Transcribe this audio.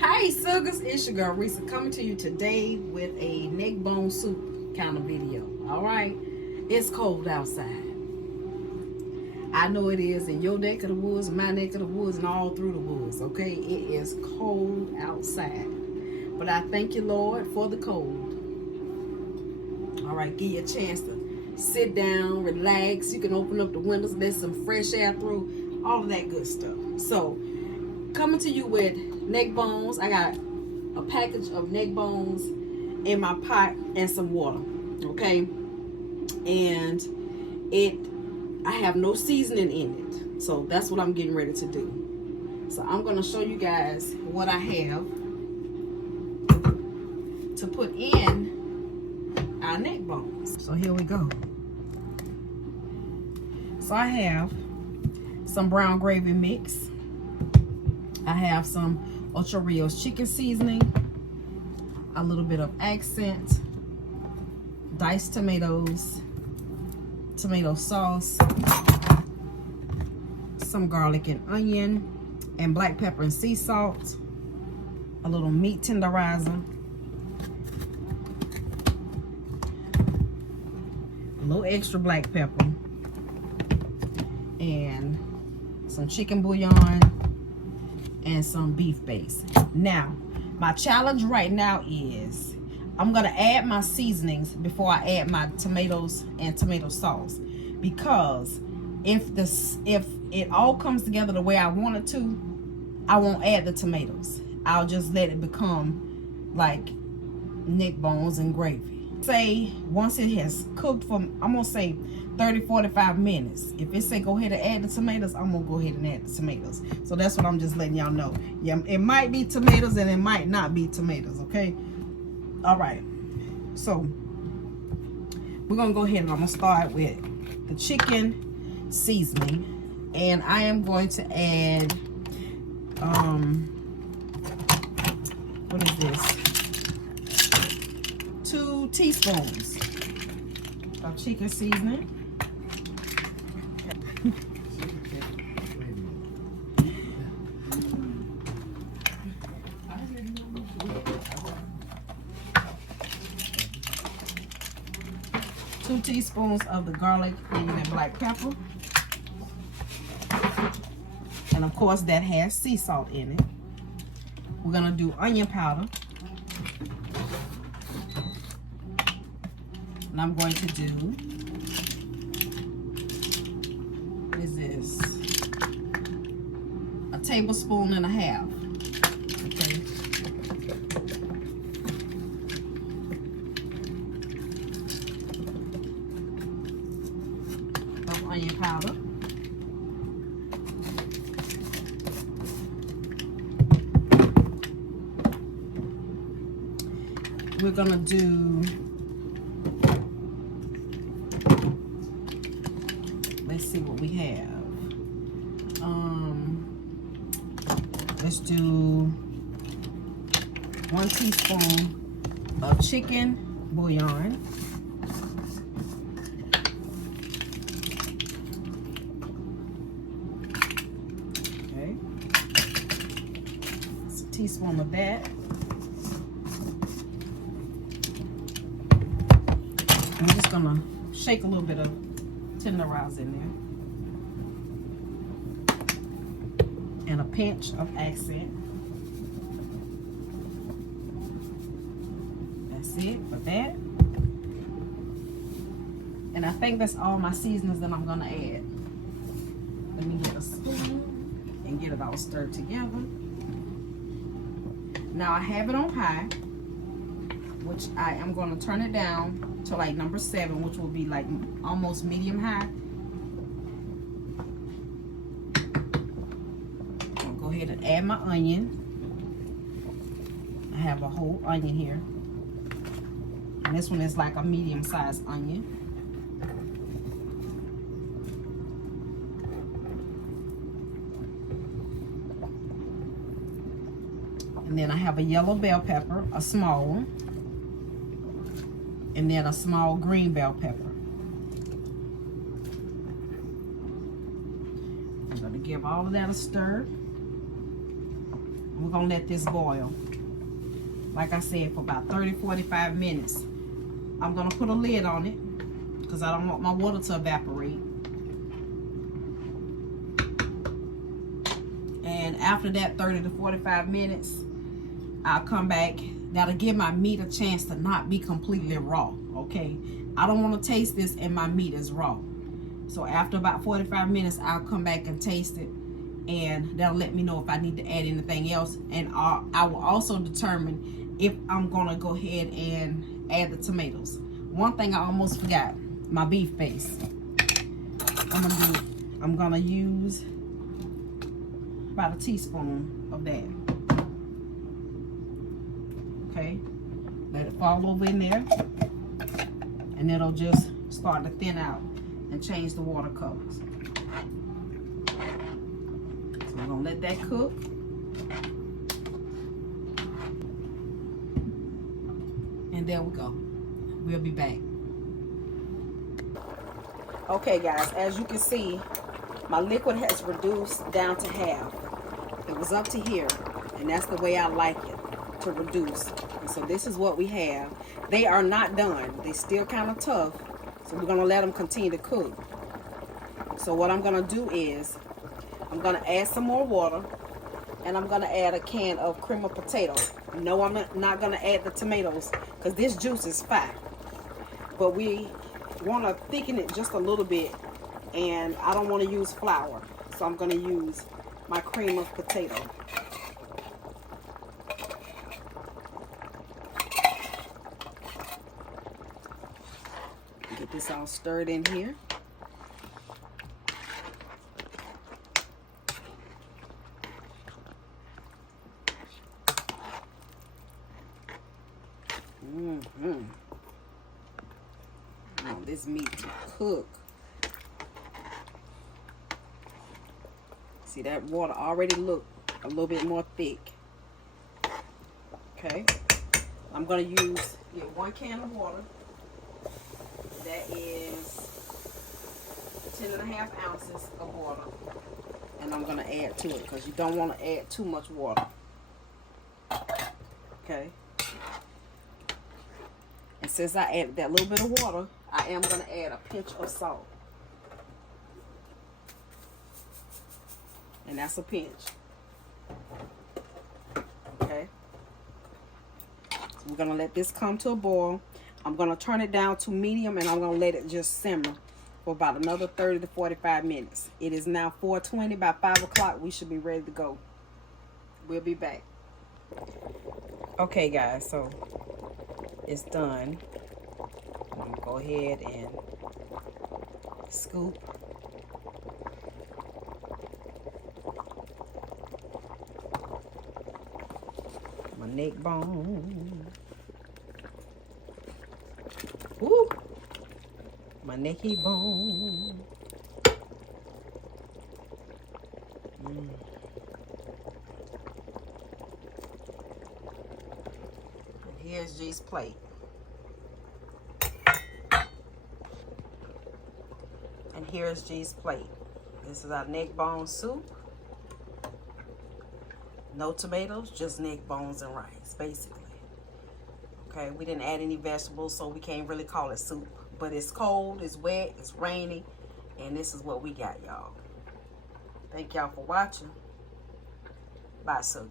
Hi Sugars, it's your girl Risa coming to you today with a neck bone soup kind of video. Alright, it's cold outside. I know it is in your neck of the woods, my neck of the woods, and all through the woods. Okay, it is cold outside. But I thank you, Lord, for the cold. Alright, give you a chance to sit down, relax. You can open up the windows, let some fresh air through, all of that good stuff. So, coming to you with neck bones. I got a package of neck bones in my pot and some water. Okay, and I have no seasoning in it, so that's what I'm getting ready to do. So I'm going to show you guys what I have to put in our neck bones. So here we go. So I have some brown gravy mix. I have some Ocho Rios chicken seasoning, a little bit of accent, diced tomatoes, tomato sauce, some garlic and onion, and black pepper and sea salt, a little meat tenderizer, a little extra black pepper, and some chicken bouillon, and some beef base. Now, my challenge right now is I'm gonna add my seasonings before I add my tomatoes and tomato sauce, because if it all comes together the way I want it to, I won't add the tomatoes. I'll just let it become like neck bones and gravy. Say once it has cooked for, I'm gonna say 30-45 minutes. If it say go ahead and add the tomatoes, I'm gonna go ahead and add the tomatoes. So that's what I'm just letting y'all know. Yeah, it might be tomatoes and it might not be tomatoes. Okay, all right, so we're gonna go ahead and I'm gonna start with the chicken seasoning, and I am going to add what is this, 2 teaspoons of chicken seasoning. 2 teaspoons of the garlic, onion, and black pepper. And of course that has sea salt in it. We're gonna do onion powder. And I'm going to do, what is this? A tablespoon and a half. Okay. Of onion powder. We're gonna do, let's see what we have. Let's do 1 teaspoon of chicken bouillon. Okay, it's a teaspoon of that. I'm just gonna shake a little bit of tenderizer in there. And a pinch of accent. That's it for that. And I think that's all my seasonings that I'm gonna add. Let me get a spoon and get it all stirred together. Now I have it on high, which I am gonna turn it down to like number 7, which will be like almost medium high. Go ahead and add my onion. I have a whole onion here, and this one is like a medium-sized onion. And then I have a yellow bell pepper, a small one, and then a small green bell pepper. I'm going to give all of that a stir. We're gonna let this boil, like I said, for about 30-45 minutes. I'm gonna put a lid on it because I don't want my water to evaporate. And after that 30 to 45 minutes, I'll come back. That'll give my meat a chance to not be completely raw, okay? I don't want to taste this and my meat is raw. So after about 45 minutes, I'll come back and taste it, and that'll let me know if I need to add anything else. And I will also determine if I'm gonna go ahead and add the tomatoes. One thing I almost forgot, my beef base. I'm gonna use about a teaspoon of that. Okay, let it fall over in there, and it'll just start to thin out and change the water colors. So we're gonna let that cook. And there we go. We'll be back. Okay guys, as you can see, my liquid has reduced down to half. It was up to here, and that's the way I like it, to reduce. And so this is what we have. They are not done. They still kind of tough, so we're gonna let them continue to cook. So what I'm gonna do is, I'm gonna add some more water, and I'm gonna add a can of cream of potato. No, I'm not gonna add the tomatoes because this juice is fine. But we wanna thicken it just a little bit, and I don't wanna use flour. So I'm gonna use my cream of potato. Get this all stirred in here. I want this meat to cook. See, that water already look a little bit more thick. Okay, I'm gonna use 1 can of water. That is 10.5 ounces of water, and I'm gonna add to it because you don't want to add too much water. Okay, and since I added that little bit of water, I am gonna add a pinch of salt. And that's a pinch. Okay. So we're gonna let this come to a boil. I'm gonna turn it down to medium, and I'm gonna let it just simmer for about another 30 to 45 minutes. It is now 4:20. By 5 o'clock, we should be ready to go. We'll be back. Okay, guys, so it's done. I'm gonna go ahead and scoop. My neck bone. Woo! My necky bone. And here's G's plate. And here's G's plate. This is our neck bone soup. No tomatoes, just neck bones and rice, basically. Okay, we didn't add any vegetables, so we can't really call it soup. But it's cold, it's wet, it's rainy, and this is what we got, y'all. Thank y'all for watching. Bye, sugar.